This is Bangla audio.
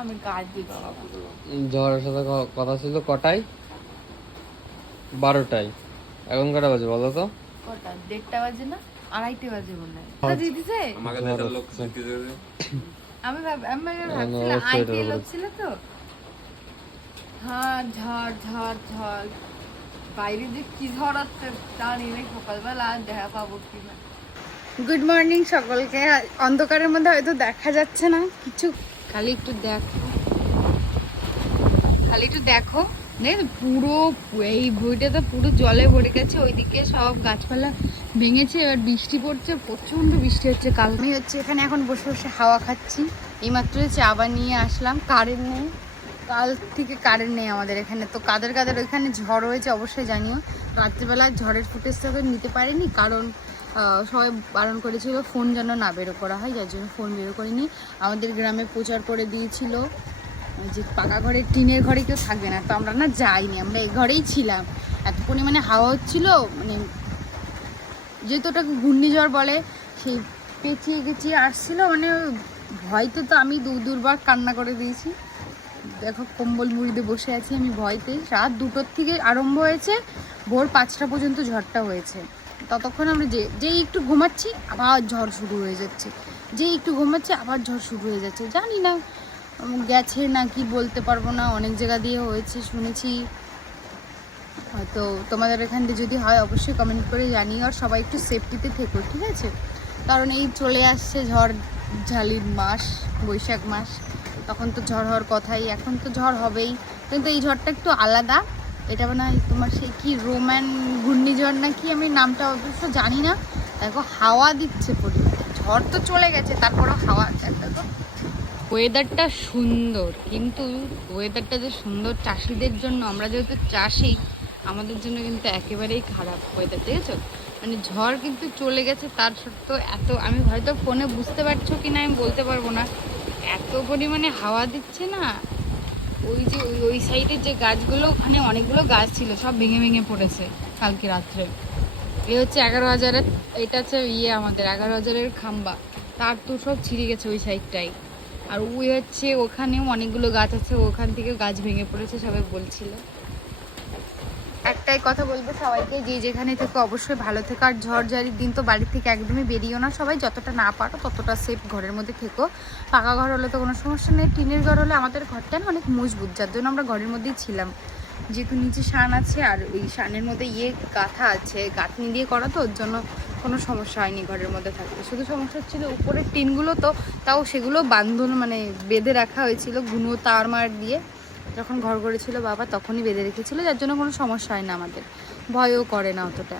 আমি ঝড়ের সাথে কথা ছিল কটায়? বারোটায়। এখন কটা বাজে বলো তো? কটা? দেড়টা বাজে না? আড়াইটে বাজে মনে হয়। আচ্ছা। দিয়ে দিছে আমাকে ঝড় দেখার লোক হচ্ছে। কি আমি আমি না, ভাবছিলাম আইটি লোক ছিল তো। হ্যাঁ ঝড় ঝড় ঝড়। বাইরে যে কি ঝড় হচ্ছে জানি না সকালবেলা আর দেখা পাবো কিনা। গুড মর্নিং সকলকে। অন্ধকারের মধ্যে হয়তো দেখা যাচ্ছে না। কিছু খালি একটু দেখো। খালি একটু দেখো। পুরো এই বইটা তো পুরো জলে ভরে গেছে। ওইদিকে সব গাছপালা ভেঙেছে, এবার বৃষ্টি পড়ছে প্রচণ্ড বৃষ্টি হচ্ছে। কাল আমি হচ্ছে এখানে এখন বসে বসে হাওয়া খাচ্ছি। এইমাত্র চা বানিয়ে আসলাম। কারেন্ট নেই। কাল থেকে কারেন্ট নেই আমাদের এখানে। তো কাদের কাদের ওইখানে ঝড় হয়েছে অবশ্যই জানিও। রাত্রিবেলা ঝড়ের ফুটেজটা তো নিতে পারিনি। কারণ সবাই বারণ করেছিল, ফোন যেন না বেরো করা হয়, যার জন্য ফোন বেরো করিনি। আমাদের গ্রামে প্রচার করে দিয়েছিল যে পাকা ঘরে টিনের ঘরে কেউ থাকবে না, তো আমরা না যাইনি, আমরা এই ঘরেই ছিলাম। এত পরিমাণে হাওয়া হচ্ছিল মানে যেহেতু ওটাকে ঘূর্ণিঝড় বলে, সেই পেঁচিয়ে গেছিয়ে আসছিল মানে ভয়তে তো আমি দু, দুর্বার কান্না করে দিয়েছি। দেখো, কম্বল মুড়িতে বসে আছি আমি ভয়তে। রাত দুটোর থেকে আরম্ভ হয়েছে, ভোর পাঁচটা পর্যন্ত ঝড়টা হয়েছে। ততক্ষণ আমরা যে, যেই একটু ঘুমাচ্ছি, আবার ঝড় শুরু হয়ে যাচ্ছে। যেই একটু ঘুমাচ্ছি, আবার ঝড় শুরু হয়ে যাচ্ছে। জানি না গেছে না কি বলতে পারব না, অনেক জায়গা দিয়ে হয়েছে, শুনেছি। হয়তো তোমাদের এখান থেকে যদি হয়, অবশ্যই কমেন্ট করে জানিও, আর সবাই একটু সেফটিতে থেকো, ঠিক আছে? কারণ এই চলে আসছে ঝড়, ঝালির মাস, বৈশাখ মাস। তখন তো ঝড় হওয়ার কথাই, এখন তো ঝড় হবেই। কিন্তু এই ঝড়টা একটু আলাদা। এটা মানে তোমার সেই কি রোম্যান ঘূর্ণিঝড় না কি আমি নামটা অবশ্য জানি না। দেখো, হাওয়া দিচ্ছে পরিমাণে ঝড় তো চলে গেছে, তারপরেও হাওয়া দেখো। ওয়েদারটা সুন্দর, কিন্তু ওয়েদারটা যে সুন্দর চাষিদের জন্য, আমরা যেহেতু চাষি, আমাদের জন্য কিন্তু একেবারেই খারাপ ওয়েদার দেখেছ মানে ঝড় কিন্তু চলে গেছে, তার সত্ত্বেও এত, আমি হয়তো ফোনে বুঝতে পারছ কি না আমি বলতে পারব না। এত পরিমাণে হাওয়া দিচ্ছে না ওই যে ওই ওই সাইডের যে গাছগুলো, ওখানে অনেকগুলো গাছ ছিল, সব ভেঙে ভেঙে পড়েছে কালকে রাত্রে। এ হচ্ছে এগারো হাজারের এটা হচ্ছে ইয়ে আমাদের, এগারো হাজারের খাম্বা। তার তো সব ছিঁড়ে গেছে ওই সাইডটাই। আর ওই হচ্ছে ওখানেও অনেকগুলো গাছ আছে, ওখান থেকে গাছ ভেঙে পড়েছে, সবাই বলছিল। একটাই কথা বলব, সবাইকে যে যেখানে থেকে অবশ্যই ভালো থেকো। আর ঝড় ঝাড়ির দিন তো বাড়ি থেকে একদমই বেরিয়েও না সবাই, যতটা না পারো ততটা সেফ ঘরের মধ্যে থেকো। পাকা ঘর হলে তো কোনো সমস্যা নেই, টিনের ঘর হলে আমাদের ঘরটা না অনেক মজবুত, যার জন্য আমরা ঘরের মধ্যেই ছিলাম। যেহেতু নিচে শান আছে আর ওই শানের মধ্যে ইয়ে গাঁথা আছে, গাঁথনি দিয়ে করা তো, ওর জন্য কোনো সমস্যা হয়নি ঘরের মধ্যে থাকতে। শুধু সমস্যা হচ্ছিল উপরের টিনগুলো তো, তাও সেগুলো বান্ধন মানে বেঁধে রাখা হয়েছিল গুনো তার মার দিয়ে। যখন ঘর করেছিল বাবা, তখনই বেঁধে রেখেছিল, যার জন্য কোনো সমস্যা হয় না আমাদের। ভয়ও করে না অতটা।